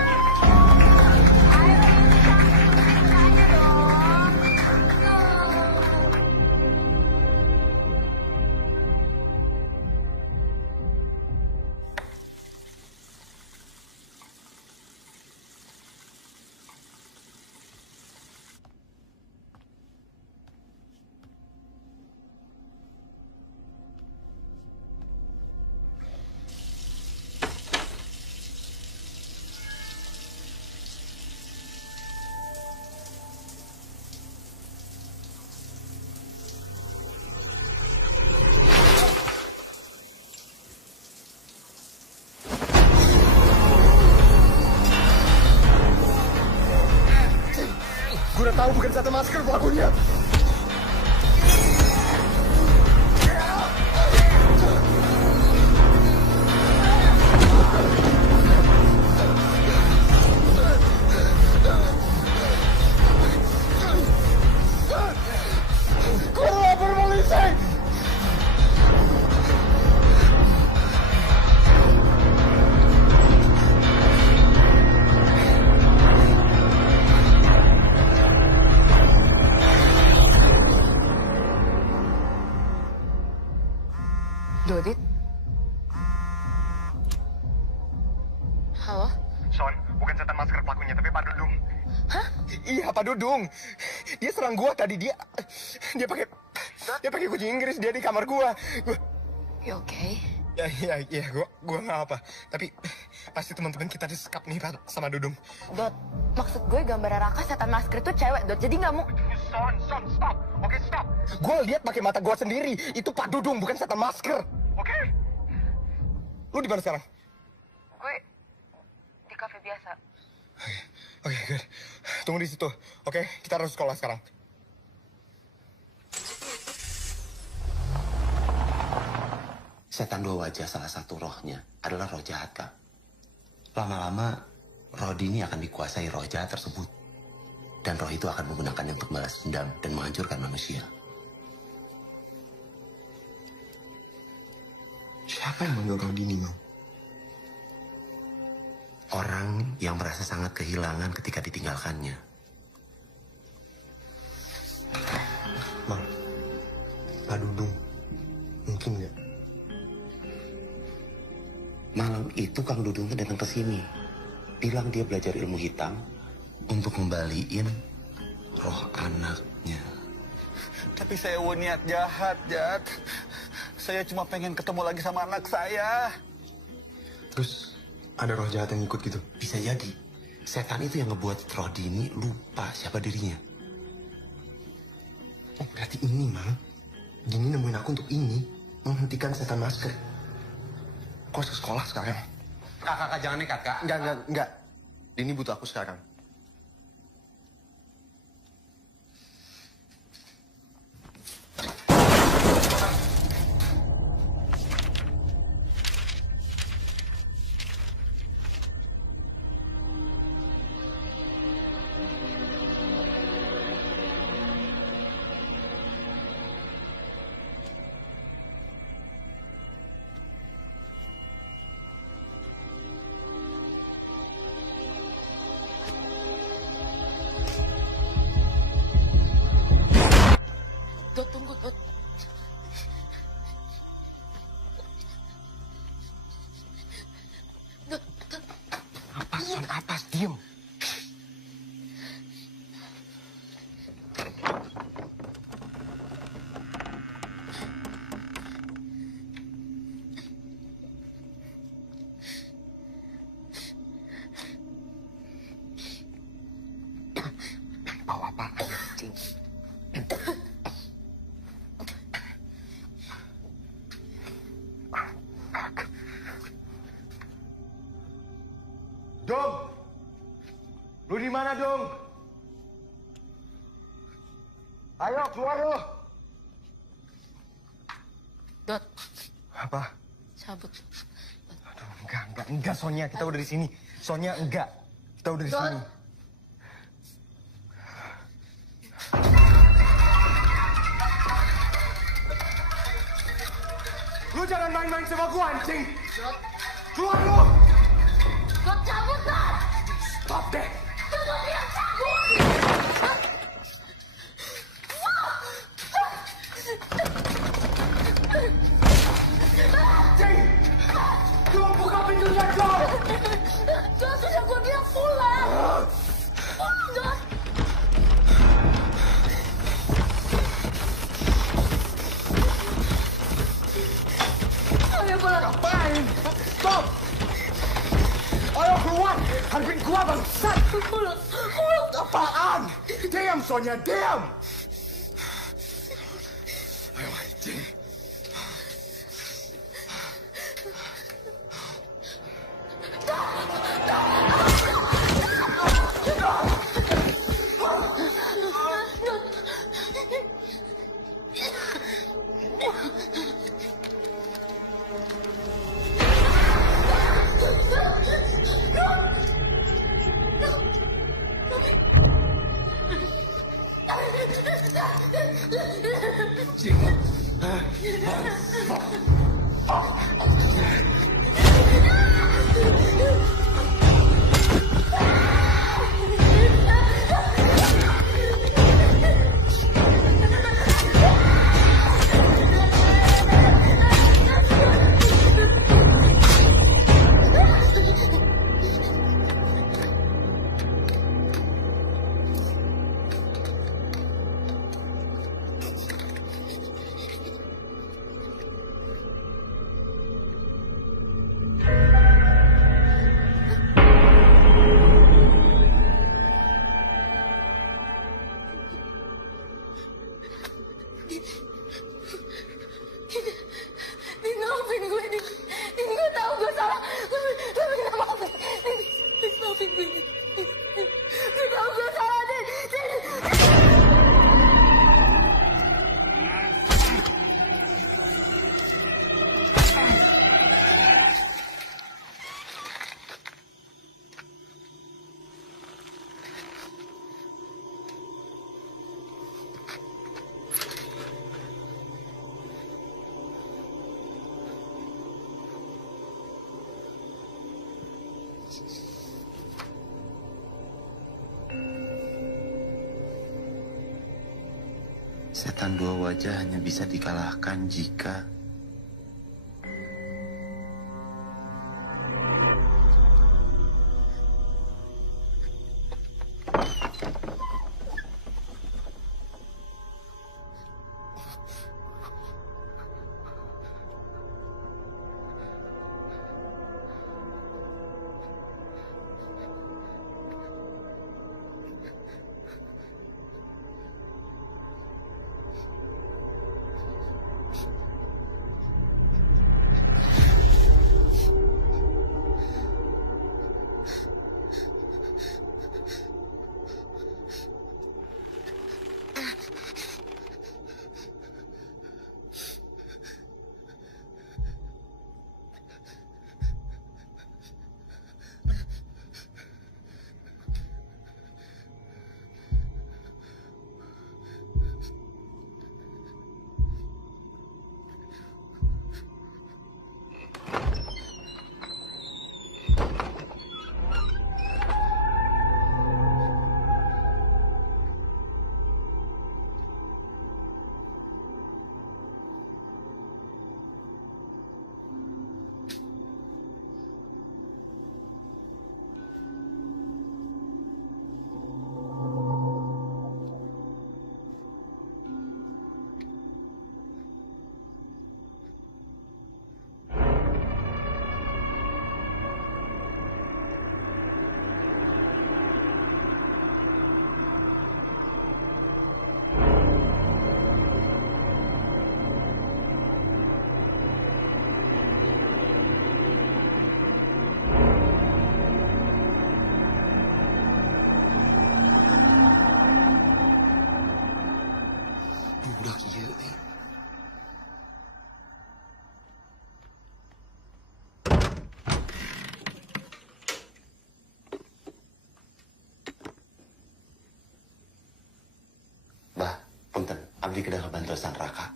Ayo, tangannya dong. Gue udah tahu bukan satu masker pelakunya. Gue lapor polisi. Dodit? Halo? Son, bukan setan masker pelakunya, tapi Pak Dudung. Hah? Iya, Pak Dudung. Dia serang gua tadi. Dia pakai kucing Inggris dia di kamar gua. You okay? Iya, gua nggak apa. Tapi pasti teman-teman kita disekap nih Pak, sama Dudung. Dot, maksud gue gambar Raka setan masker itu cewek, Dot. Jadi nggak mau... Son, stop. Oke, stop. Gue lihat pakai mata gue sendiri. Itu Pak Dudung, bukan setan masker. Oke? Lu di mana sekarang? Gue di kafe biasa. Oke, good. Tunggu di situ. Oke, kita harus sekolah sekarang. Setan dua wajah salah satu rohnya adalah roh jahat, Kak. Lama-lama, roh ini akan dikuasai roh jahat tersebut. Dan roh itu akan menggunakannya untuk balas dendam dan menghancurkan manusia. Siapa yang manggil Rodini, Mang? Orang yang merasa sangat kehilangan ketika ditinggalkannya. Mang, Pak Dudung, mungkin nggak? Malam itu Kang Dudung tuh datang ke sini. Bilang dia belajar ilmu hitam untuk ngembaliin roh anaknya. Tapi saya niat jahat, Jat. Saya cuma pengen ketemu lagi sama anak saya. Terus ada roh jahat yang ikut gitu? Bisa jadi. Setan itu yang ngebuat roh Dini lupa siapa dirinya. Oh, berarti ini, Mang. Dini nemuin aku untuk ini. Menghentikan setan masker. Kok harus ke sekolah sekarang? Kakak, jangan nekat, Kak. Enggak. Dini butuh aku sekarang. Dot, tunggu, Dot. Dot. Apa? Diem. Bawa apa? Anjing. Dong! Lu di mana, Dong? Ayo, keluar lu! Dot, Apa? cabut. Aduh, enggak, Sonia. Kita udah di sini. Sonia, enggak. Kita udah di sini. Lu jangan main-main sama gua, anjing! Keluar lu! Dot, cabut, Dot! Stop deh! Tunggu dia, cabut! Anjing! Dong, buka pintunya, Dong! Dot, sudah gua bilang pulang! Pulang, Dot! Ayo pulang! Ngapain? Stop! Ayo keluar! Harbin gua, bangsat! Pulang! Apaan? Diam, Sonia, diam! Ayo, anjing. Setan dua wajah hanya bisa dikalahkan jika budak ieu euy. Bah, punten, abdi kedah bantuan Raka.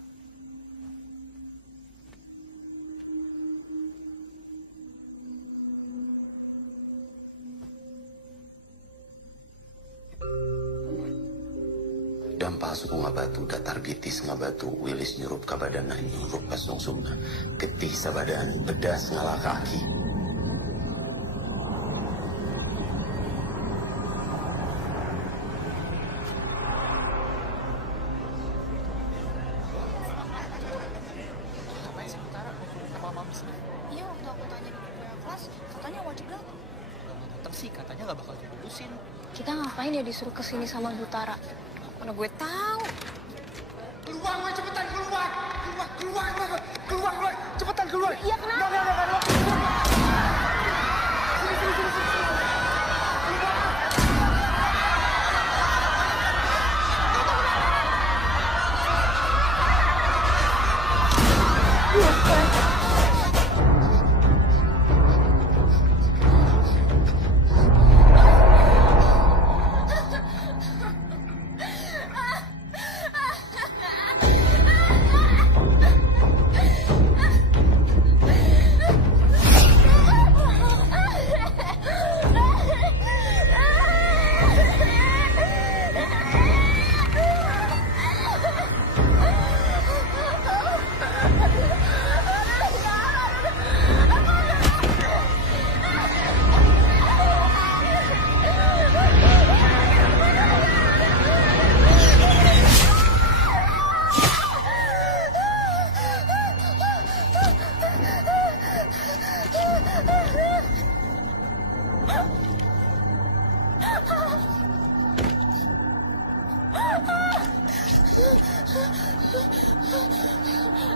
Dampal suku ngabatu, datar bitis ngabatu, wilis nyurup ka badanna, nyurup ka sungsumna, getih sabadan, bedas ngalah kaki. Iya, waktu aku tanya di PPA kelas, katanya wajib datang. Datang sih, katanya nggak bakal diputusin. Kita ngapain ya disuruh kesini sama Butara? Mana gue tahu. Keluar, woy, cepetan keluar. Keluar, woy. Cepetan keluar. Iya, kenapa? Enggak.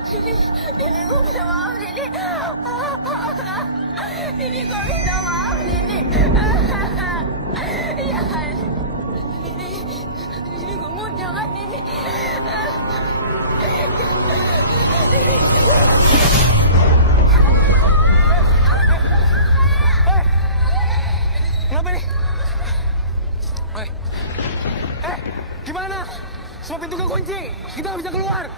Sini. Ini gue minta maaf, Nini. Ini gue minta maaf, Nini. Ya kan? Ini gue mau jangan, Nini. Kenapa nih? Gimana? Semua pintu kekunci. Kita nggak bisa keluar.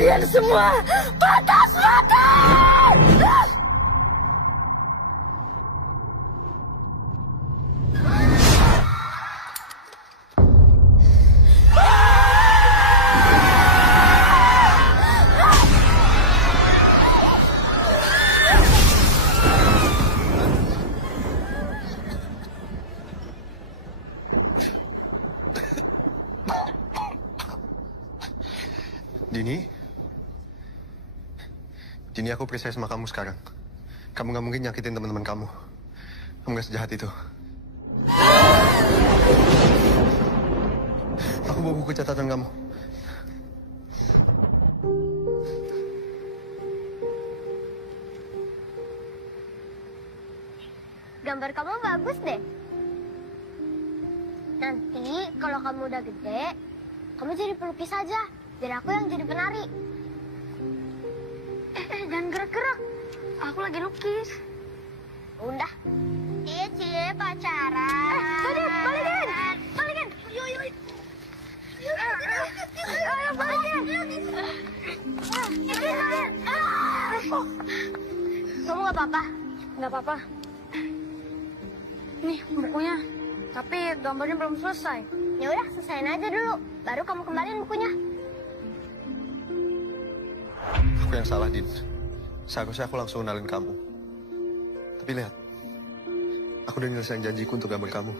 Kalian semua pantas mati! Dini, aku percaya sama kamu sekarang. Kamu gak mungkin nyakitin teman-teman kamu. Kamu gak sejahat itu. Aku bawa buku catatan kamu. Gambar kamu bagus deh. Nanti kalau kamu udah gede, kamu jadi pelukis aja. Biar aku yang jadi penari. Jangan gerak-gerak. Aku lagi lukis. Udah. Cie pacaran. Tadi, balikin. Balikin. Yuk. Ayo, balikin. Kamu gak apa-apa? Nggak apa-apa. Nih bukunya. Tapi gambarnya belum selesai. Ya udah, selesain aja dulu. Baru kamu kembaliin bukunya. Aku yang salah, Din. Seharusnya aku langsung kenalin kamu. Tapi lihat, aku udah nyelesain janjiku untuk gambar kamu.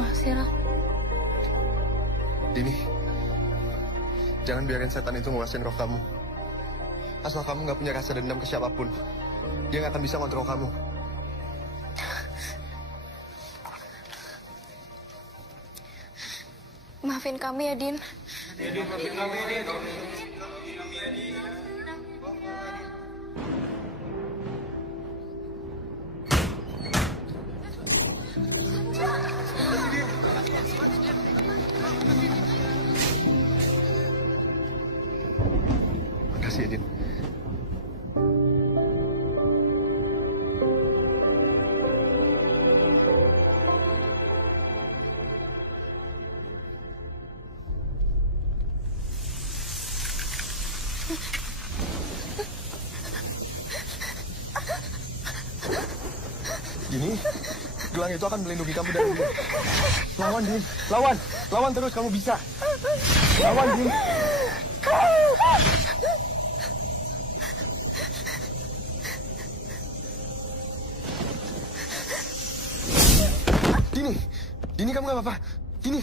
Makasih, Ra. Dini, jangan biarin setan itu nguasain roh kamu. Asal kamu nggak punya rasa dendam ke siapapun, dia nggak akan bisa ngontrol kamu. Maafin kami ya, Din. Maafin kami ya, Din. Makasih ya, Din. Dini, gelang itu akan melindungi kamu dari dia. Lawan, Din. Lawan. Lawan terus, kamu bisa. Lawan, Din. Dini. Dini, kamu gak apa-apa. Dini.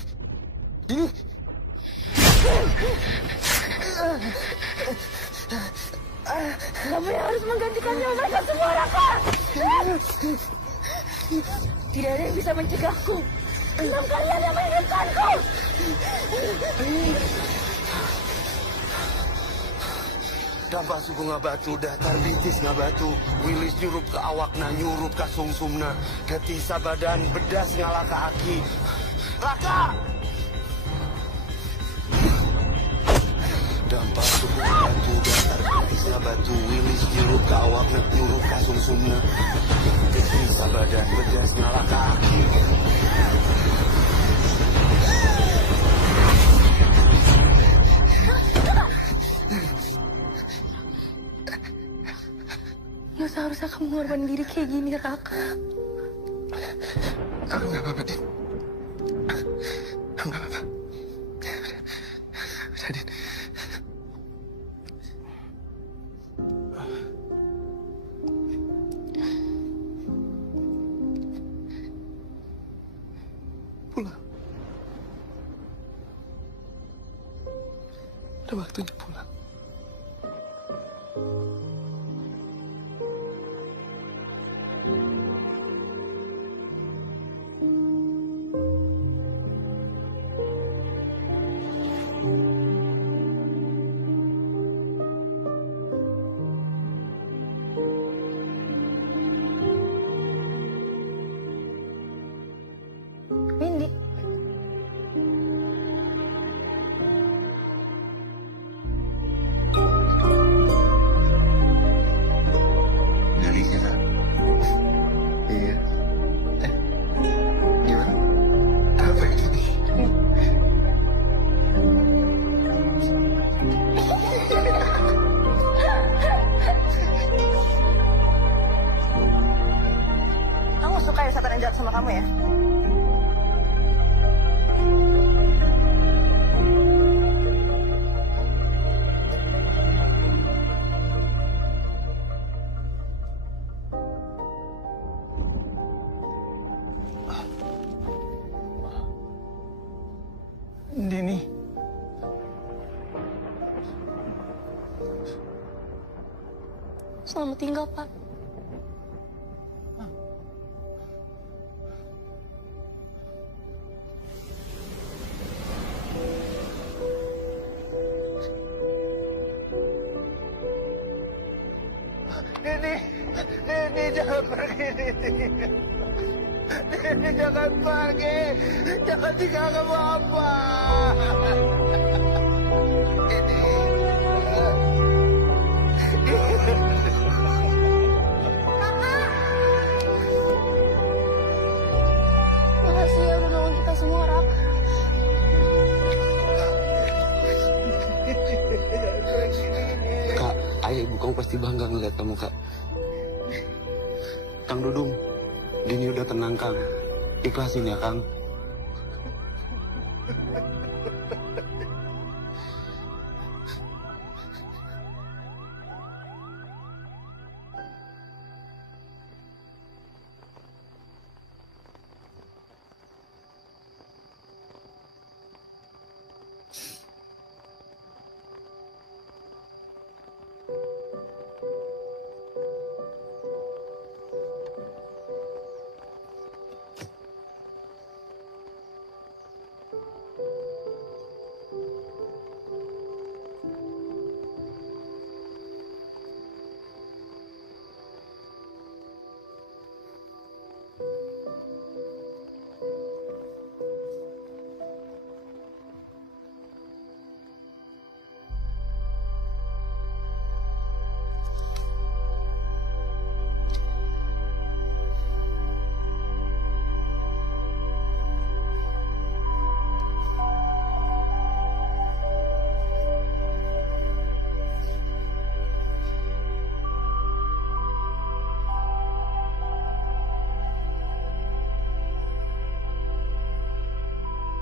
Dini. Kamu yang harus menggantikan nyawa mereka semua, Raka. Tidak ada yang bisa mencegahku. Enam kalian yang menginginkanku. Dampak suku ngabatu, datar bitis ngabatu, wilis nyurup ke awakna, nyurup ke sumsumna, ketisa badan, bedas ngalah ke aki. Raka! Dampak suku ngabatu, datar bitis ngabatu, wilis nyurup ke awakna, nyurup ke sumsumna, ketisa badan, bedas ngalah ke aki. Nggak seharusnya kamu ngorbanin diri kayak gini, Raka. Aku gak apa-apa, Din. Aku gak apa-apa. Udah, Din. Pulang. Udah waktunya pulang. ya setan yang jahat sama kamu ya? Dini. Selamat tinggal, Pak. Dini jangan pergi, Dini. Dini jangan pergi. Jangan tinggalkan Bapak. Makasih ya udah nolong kita semua, Rak. Kak, ayah ibu kamu pasti bangga ngeliat kamu, Kak. Kang Dudung, Dini udah tenang, Kang. Ikhlasin ya, Kang.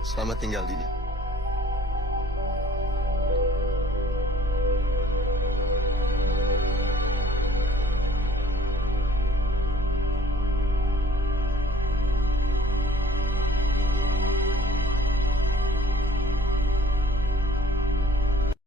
Selamat tinggal, Dini.